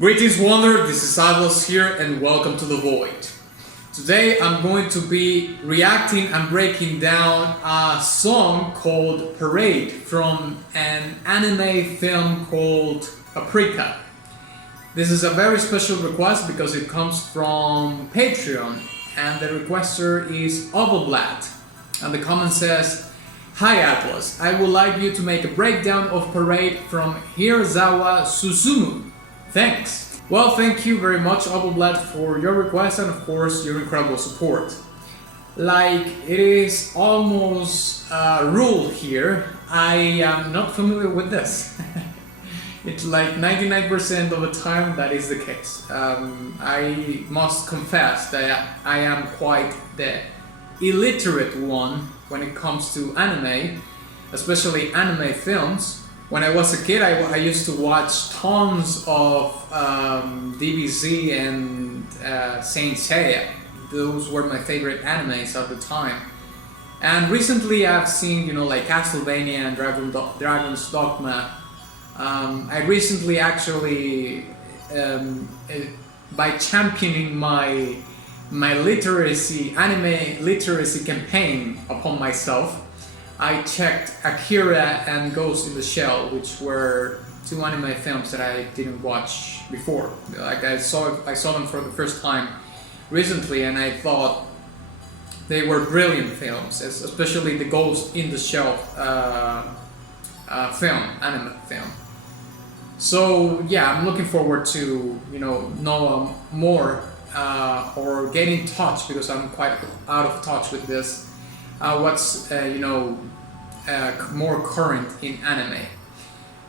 Greetings Wonder, this is Avos here and welcome to The Void. Today I'm going to be reacting and breaking down a song called Parade from an anime film called Paprika. This is a very special request because it comes from Patreon and the requester is Ovalblat. And the comment says, "Hi Atlas, I would like you to make a breakdown of Parade from Hirazawa Susumu. Thanks." Well, thank you very much, Ovalblat, for your request and of course your incredible support. Like, it is almost a rule here, I am not familiar with this. It's like 99% of the time that is the case. I must confess that I am quite the illiterate one when it comes to anime, especially anime films. When I was a kid, I used to watch tons of DBZ and Saint Seiya. Those were my favorite animes at the time. And recently I've seen, like Castlevania and Dragon's Dogma. I recently actually, by championing my anime literacy campaign upon myself, I checked Akira and Ghost in the Shell, which were two anime films that I didn't watch before. Like I saw them for the first time recently, and I thought they were brilliant films, especially the Ghost in the Shell anime film. So yeah, I'm looking forward to know more or get in touch, because I'm quite out of touch with this. What's more current in anime.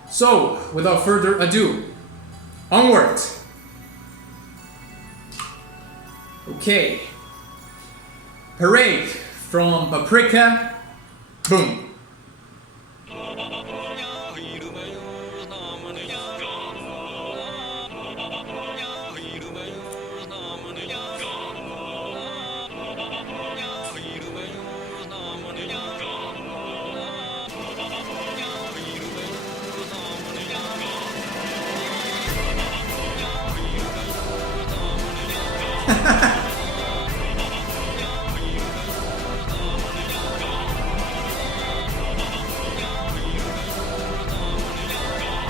So without further ado, onward. Okay, Parade from Paprika. Boom.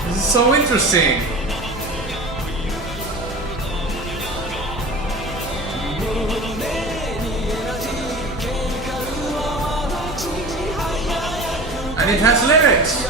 This is so interesting. And it has lyrics.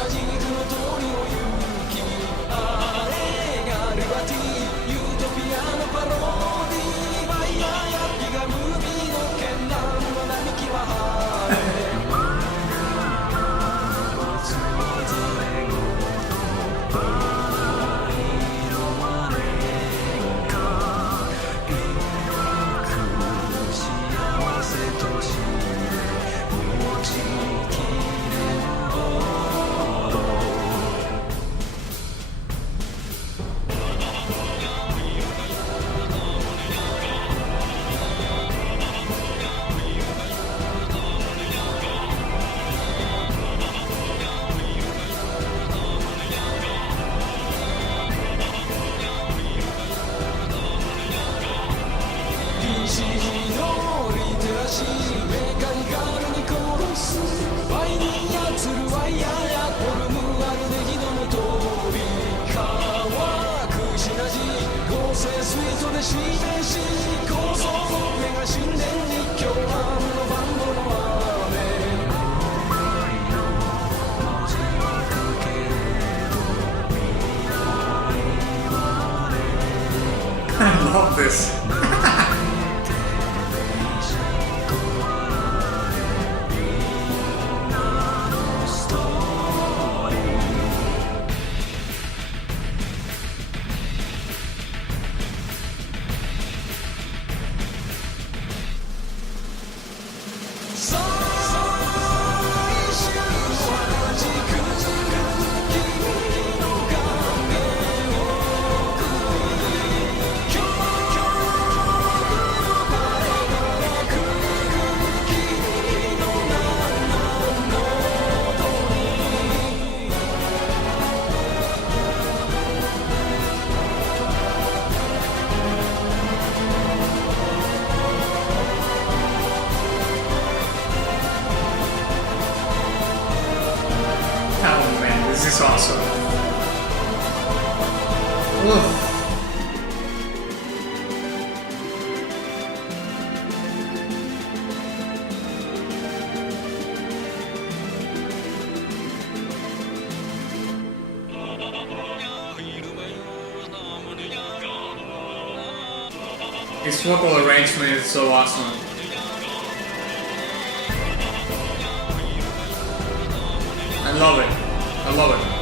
This vocal arrangement is so awesome. I love it. I love it.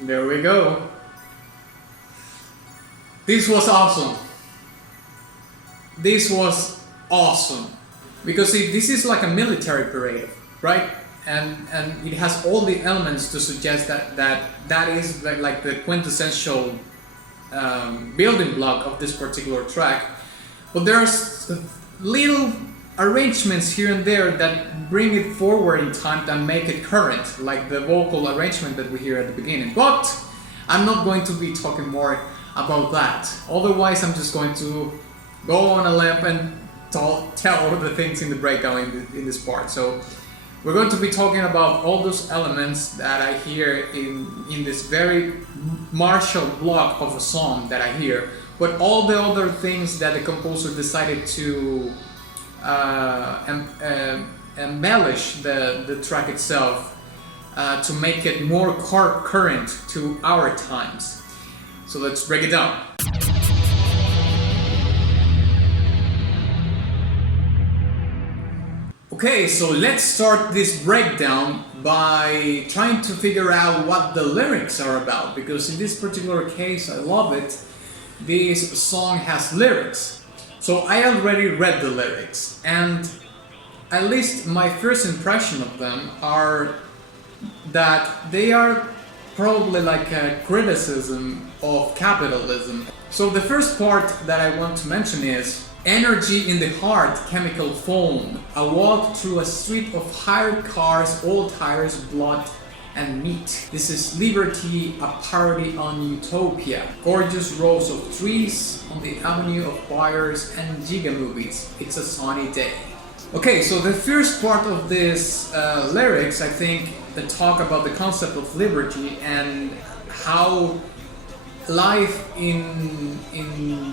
There we go. This was awesome. This was awesome. Because see, this is like a military parade, right? And it has all the elements to suggest that is like the quintessential building block of this particular track. But there's little arrangements here and there that bring it forward in time and make it current, like the vocal arrangement that we hear at the beginning. But I'm not going to be talking more about that. Otherwise, I'm just going to go on a limb and tell all the things in the breakdown in this part. So we're going to be talking about all those elements that I hear in this very martial block of a song that I hear, but all the other things that the composer decided to embellish the track itself to make it more current to our times. So let's break it down. Okay, so let's start this breakdown by trying to figure out what the lyrics are about, because in this particular case, I love it, this song has lyrics. So I already read the lyrics, and at least my first impression of them are that they are probably like a criticism of capitalism. So the first part that I want to mention is: energy in the heart, chemical foam, a walk through a street of hired cars, old tires, blood and meat. This is liberty, a parody on utopia. Gorgeous rows of trees on the avenue of wires and giga movies. It's a sunny day. Okay, so the first part of this lyrics, I think, they talk about the concept of liberty and how life in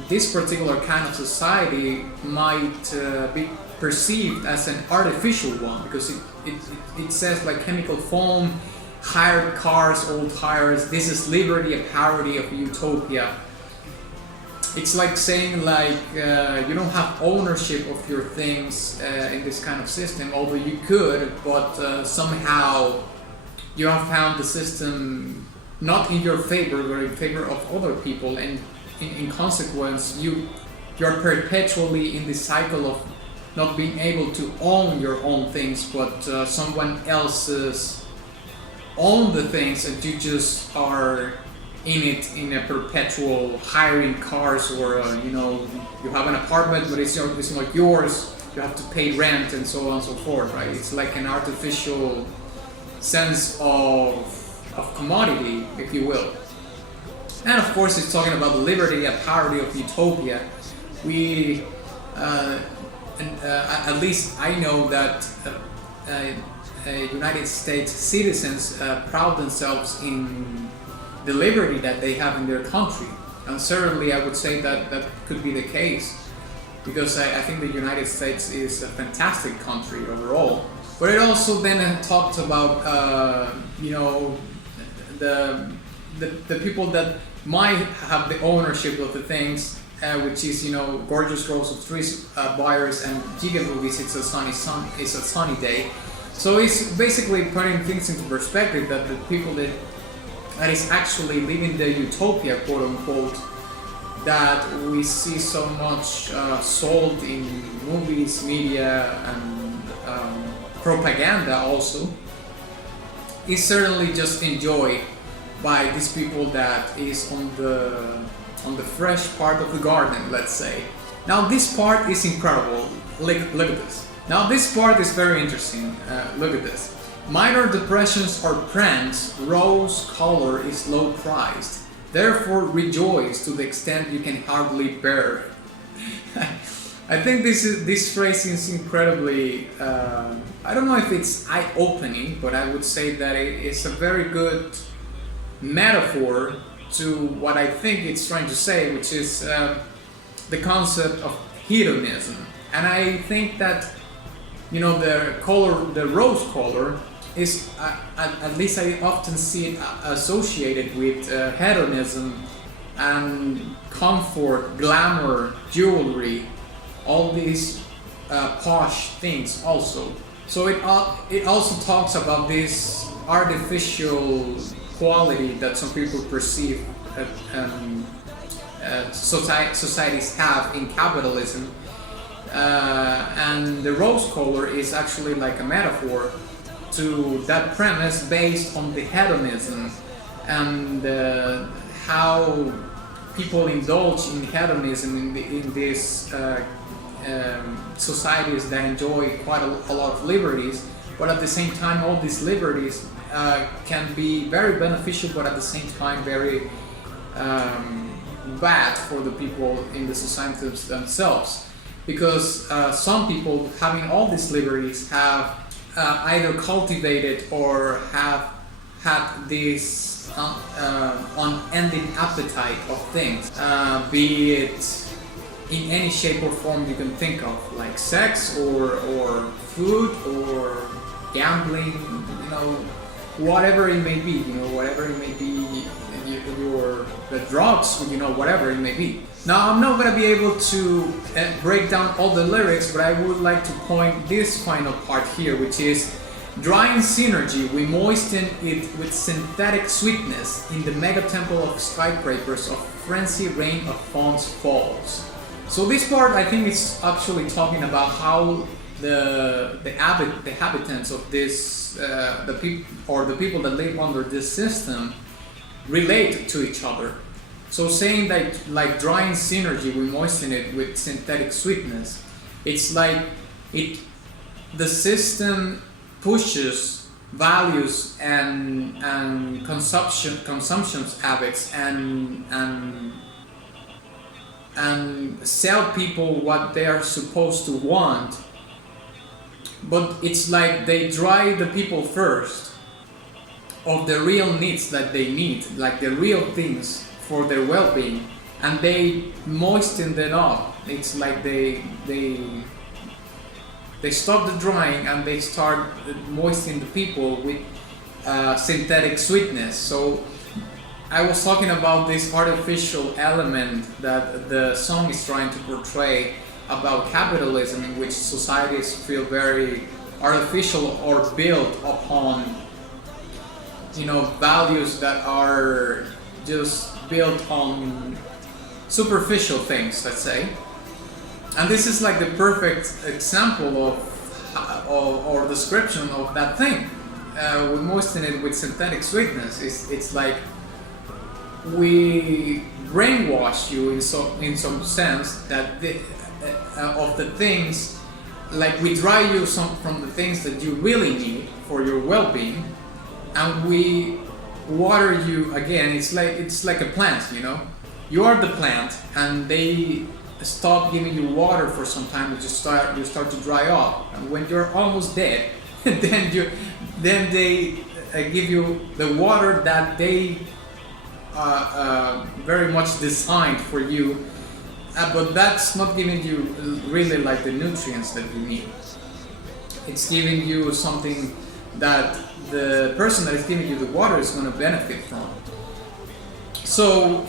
this particular kind of society might be perceived as an artificial one, because it says like chemical foam, hired cars, old tires. This is liberty, a parody of utopia. It's like saying like you don't have ownership of your things in this kind of system, although you could, but somehow you have found the system not in your favor, but in favor of other people, and in consequence you're perpetually in the cycle of not being able to own your own things, but someone else's own the things, and you just are in it in a perpetual hiring cars, or you have an apartment but it's not yours, you have to pay rent and so on and so forth, right? It's like an artificial sense of commodity, if you will. And of course it's talking about liberty, a parody of utopia. We at least I know that United States citizens proud themselves in the liberty that they have in their country, and certainly I would say that that could be the case, because I think the United States is a fantastic country overall. But it also then talks about the people that might have the ownership of the things, which is gorgeous rows of trees, buyers, and giga movies. It's a sunny day. So it's basically putting things into perspective, that the people that is actually living the utopia, quote unquote, that we see so much sold in movies, media, and propaganda also, is certainly just enjoyed by these people that is on the fresh part of the garden, let's say. Now this part is incredible. Look at this. Now this part is very interesting. Look at this. Minor depressions are pranks, rose color is low priced, therefore rejoice to the extent you can hardly bear it. I think this phrase is incredibly, I don't know if it's eye-opening, but I would say that it is a very good metaphor to what I think it's trying to say, which is the concept of hedonism. And I think that the rose color is, at least I often see it associated with hedonism and comfort, glamour, jewelry, all these posh things also. So it also talks about this artificial quality that some people perceive societies have in capitalism. And the rose color is actually like a metaphor to that premise, based on the hedonism and how people indulge in hedonism in these societies that enjoy quite a lot of liberties, but at the same time all these liberties can be very beneficial, but at the same time very bad for the people in the societies themselves, because some people having all these liberties have either cultivated or have had this unending appetite of things, be it in any shape or form you can think of, like sex or food or gambling, whatever it may be, whatever it may be, the drugs, whatever it may be. Now, I'm not going to be able to break down all the lyrics, but I would like to point this final part here, which is: drawing synergy, we moisten it with synthetic sweetness. In the mega temple of skyscrapers, of frenzy, rain of fonts falls. So this part, I think, is actually talking about how the inhabitants of this, the people that live under this system, relate to each other. So saying that, like, drawing synergy, we moisten it with synthetic sweetness. It's like the system pushes values and consumption habits and sell people what they are supposed to want, but it's like they dry the people first of the real needs that they need, like the real things for their well-being, and they moisten it up. It's like they stop the drying and they start moistening the people with synthetic sweetness. So I was talking about this artificial element that the song is trying to portray about capitalism, in which societies feel very artificial or built upon values that are just built on superficial things, let's say. And this is like the perfect example of or description of that thing. We moisten it with synthetic sweetness. It's like we brainwash you in some sense that of the things, like we dry you from the things that you really need for your well-being, and we water you again. It's like a plant, you know. You are the plant, and they stop giving you water for some time. You start to dry up, and when you're almost dead, then they give you the water that they very much designed for you, but that's not giving you really like the nutrients that you need. It's giving you something that the person that is giving you the water is going to benefit from. So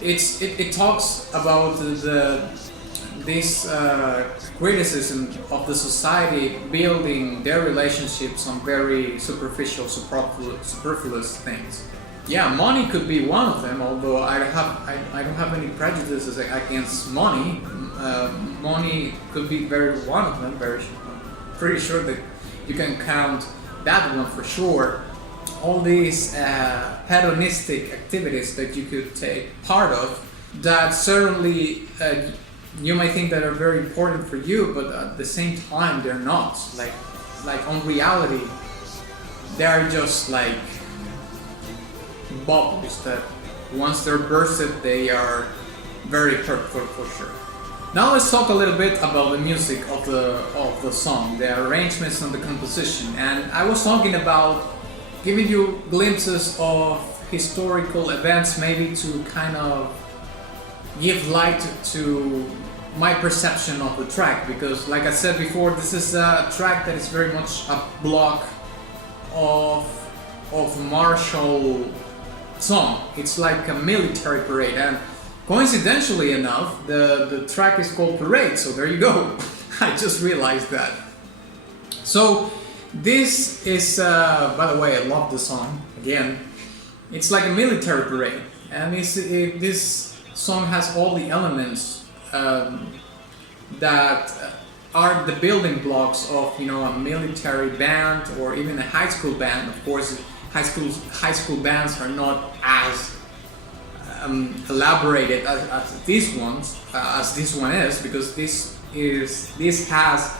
it talks about this criticism of the society building their relationships on very superficial, superfluous things. Yeah, money could be one of them. Although I don't have any prejudices against money. Money could be one of them. I'm pretty sure that you can count that one for sure. All these hedonistic activities that you could take part of, that certainly you might think that are very important for you, but at the same time they're not. Like on reality, they're just like bubbles that once they're bursted, they are very hurtful for sure. Now let's talk a little bit about the music of the song, the arrangements and the composition. And I was talking about giving you glimpses of historical events, maybe to kind of give light to my perception of the track, because like I said before, this is a track that is very much a block of martial song. It's like a military parade, and coincidentally enough, the track is called Parade, so there you go. I just realized that. So this is, by the way, I love the song. Again, it's like a military parade, and this song has all the elements that are the building blocks of, you know, a military band or even a high school band. Of course, high school bands are not as elaborated as these ones, as this one is, because this has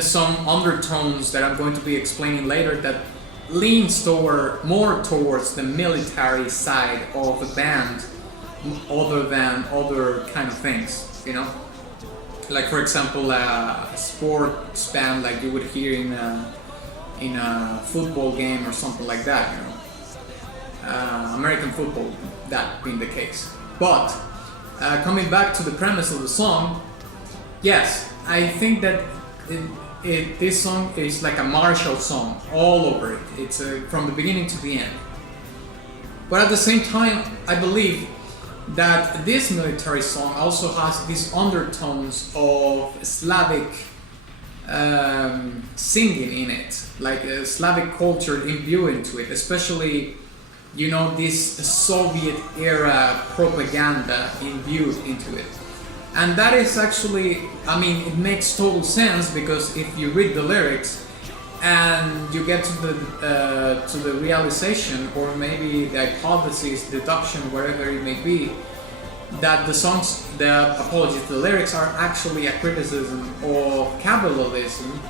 some undertones that I'm going to be explaining later that leans more towards the military side of the band, other than other kind of things, you know, like for example a sports band like you would hear in a football game or something like that, you know, American football, that being the case. But coming back to the premise of the song, yes, I think that this song is like a martial song all over it. It's from the beginning to the end. But at the same time, I believe that this military song also has these undertones of Slavic singing in it, like Slavic culture imbued into it, especially, you know, this Soviet era propaganda imbued into it. And that is actually, I mean, it makes total sense, because if you read the lyrics and you get to the realization, or maybe the hypothesis, deduction, wherever it may be, that the lyrics are actually a criticism of capitalism,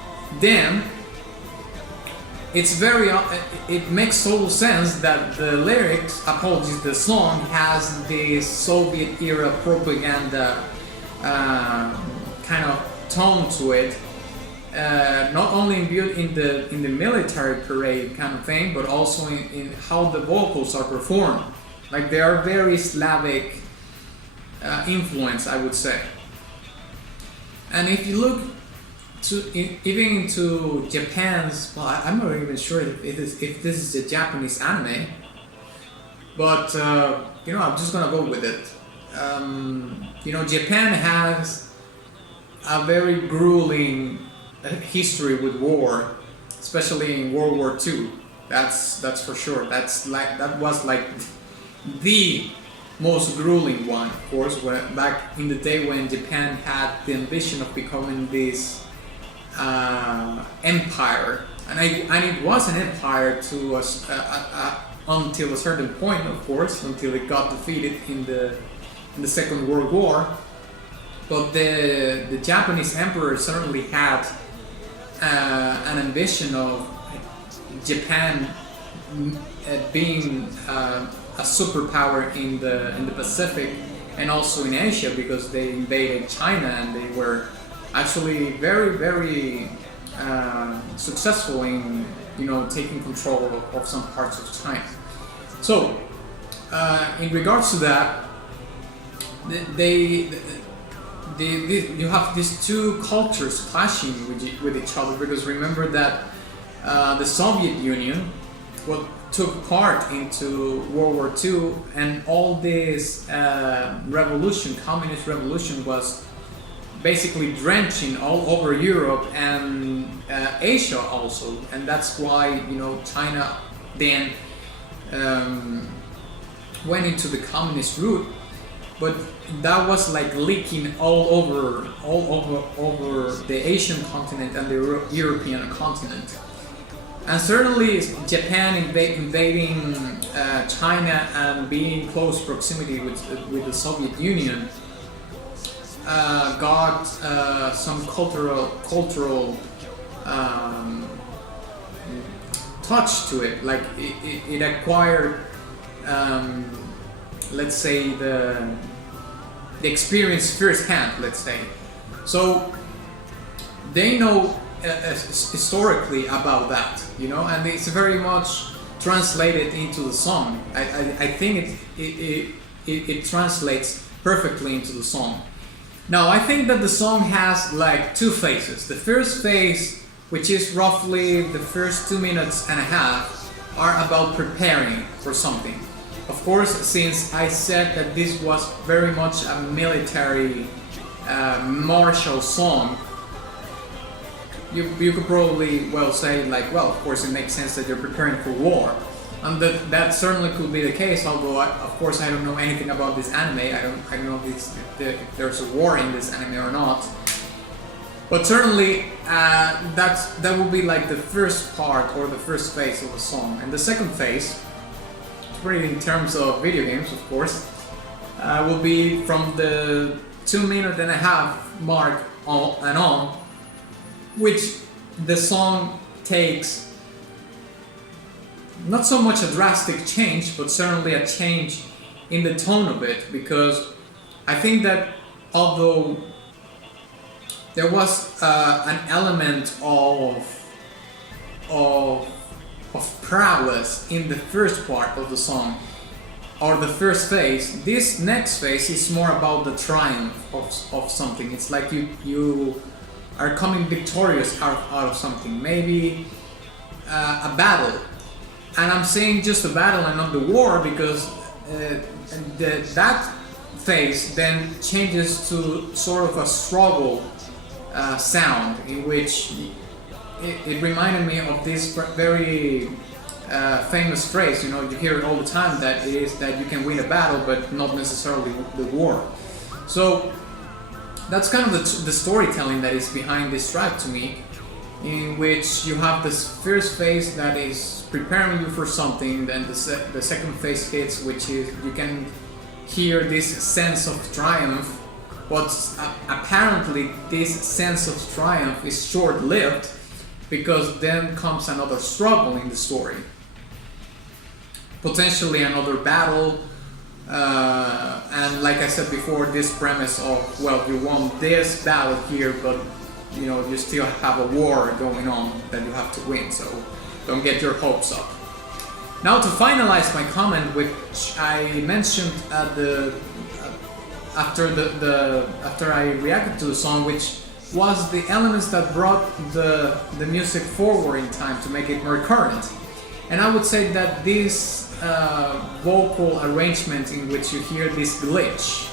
then it makes total sense that the lyrics, the song has this Soviet era propaganda kind of tone to it, not only imbued in the military parade kind of thing, but also in how the vocals are performed. Like they are very Slavic influence, I would say. And if you look even into Japan's, well, I'm not even sure if this is a Japanese anime, but you know, I'm just gonna go with it. You know, Japan has a very grueling history with war, especially in World War II. That's for sure. That was like the most grueling one, of course, back in the day when Japan had the ambition of becoming this empire, and it was an empire to until a certain point, of course, until it got defeated in the Second World War. But the Japanese emperor certainly had an ambition of Japan being a superpower in the Pacific and also in Asia, because they invaded China and they were actually very, very successful in taking control of some parts of China. So in regards to that, you have these two cultures clashing with each other, because remember that the Soviet Union took part into World War II, and all this communist revolution was basically drenching all over Europe and Asia also, and that's why China then went into the communist route. But that was like leaking all over the Asian continent and the European continent. And certainly Japan invading China and being in close proximity with the Soviet Union got some cultural touch to it. Like it acquired, let's say, the experience firsthand, let's say. So they know historically about that, and it's very much translated into the song. I think it translates perfectly into the song. Now, I think that the song has like two phases. The first phase, which is roughly the first 2 minutes and a half, are about preparing for something. Of course, since I said that this was very much a military martial song, you could probably say like, well, of course it makes sense that you're preparing for war. And that certainly could be the case, although of course I don't know anything about this anime. I don't know if there's a war in this anime or not. But certainly that will be like the first part or the first phase of the song. And the second phase, in terms of video games, of course, will be from the 2 minute and a half mark on, which the song takes not so much a drastic change, but certainly a change in the tone of it, because I think that although there was an element of prowess in the first part of the song, or the first phase, this next phase is more about the triumph of something. It's like you are coming victorious out of something, maybe a battle. And I'm saying just a battle and not the war, because that phase then changes to sort of a struggle sound, in which it reminded me of this very famous phrase, you hear it all the time, that it is that you can win a battle but not necessarily the war. So that's kind of the storytelling that is behind this track to me, in which you have this first phase that is preparing you for something, then the second phase hits, which is you can hear this sense of triumph, but apparently this sense of triumph is short-lived, because then comes another struggle in the story, potentially another battle, and like I said before, this premise of, well, you won this battle here, but you still have a war going on that you have to win, so don't get your hopes up. Now, to finalize my comment, which I mentioned at after I reacted to the song, which was the elements that brought the music forward in time to make it more current. And I would say that this vocal arrangement, in which you hear this glitch,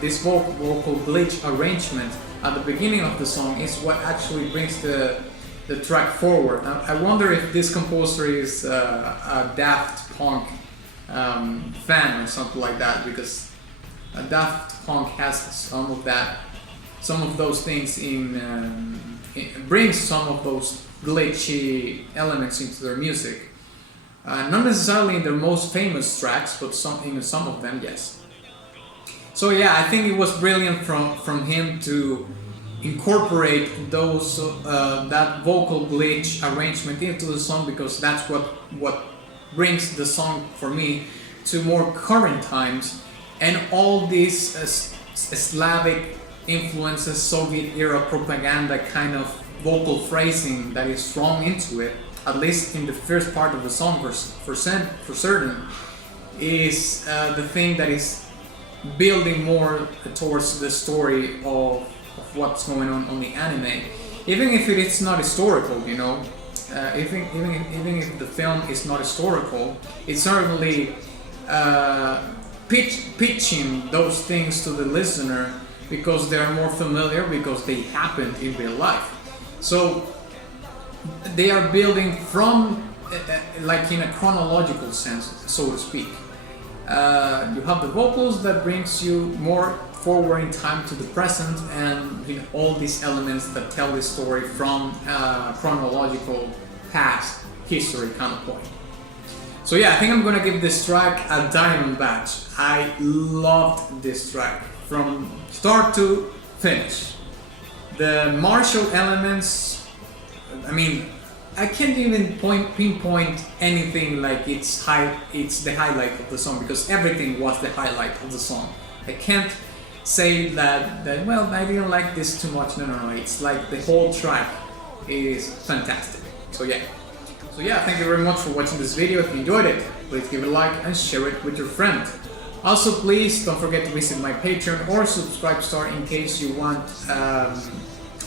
this vocal glitch arrangement at the beginning of the song, is what actually brings the track forward. I wonder if this composer is a Daft Punk fan or something like that, because Daft Punk has some of those things it brings some of those glitchy elements into their music. Not necessarily in their most famous tracks, but in some of them, yes. So yeah, I think it was brilliant from him to incorporate those that vocal glitch arrangement into the song, because that's what brings the song for me to more current times, and all these Slavic influences, Soviet era propaganda kind of vocal phrasing that is thrown into it, at least in the first part of the song for certain, is the thing that is building more towards the story of what's going on the anime, even if it is not historical, you know. Even if the film is not historical, it's certainly pitching those things to the listener because they are more familiar, because they happened in real life. So they are building from like in a chronological sense, so to speak. You have the vocals that brings you more forward in time to the present, and you know, all these elements that tell the story from chronological past history kind of point. So yeah, I think I'm gonna give this track a diamond badge. I loved this track from start to finish. The martial elements, I mean, I can't even pinpoint anything like it's the highlight of the song, because everything was the highlight of the song. I can't say that well, I didn't like this too much. No, it's like the whole track is fantastic. So yeah, thank you very much for watching this video. If you enjoyed it, please give it a like and share it with your friend. Also, please don't forget to visit my Patreon or subscribe star in case you want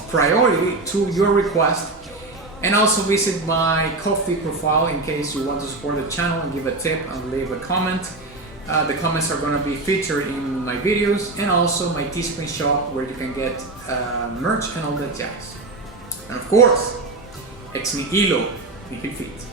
priority to your request. And also visit my Ko-fi profile in case you want to support the channel and give a tip and leave a comment. The comments are going to be featured in my videos, and also my Teespring shop where you can get merch and all that jazz. And of course, ex nihilo nihil fit.